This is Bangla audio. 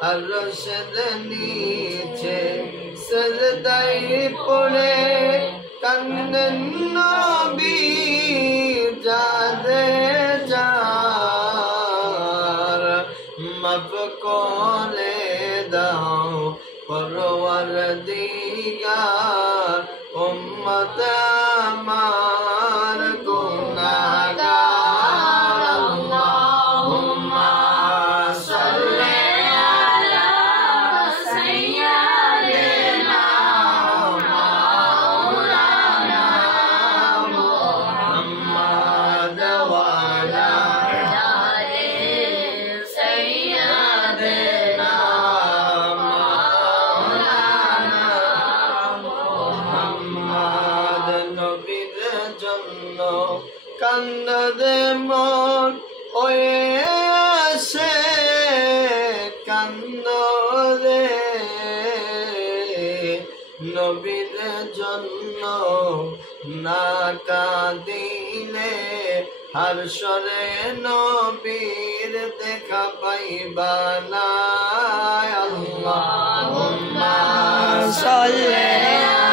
আরশের নিচে সিজদায় পড়ে কান্দেন নবী জাদে জার মাফ করে দাও পরওয়ারদিগার উম্মত আমার গুনাহগার আল্লাহুম্মা সাল্লি আলা সাইয়্যিদিনা মাওলানা মুহাম্মদ ওয়া আলা আলি সাইয়্যিদিনা মাওলানা মুহাম্মদ নবীর জন্য কান্দে মন ওয়ে আসে কান্দে নবীর জন্য না কাঁদিলে হাশরে নবীর দেখা পাইবা না আল্লাহুম্মা সাল্লি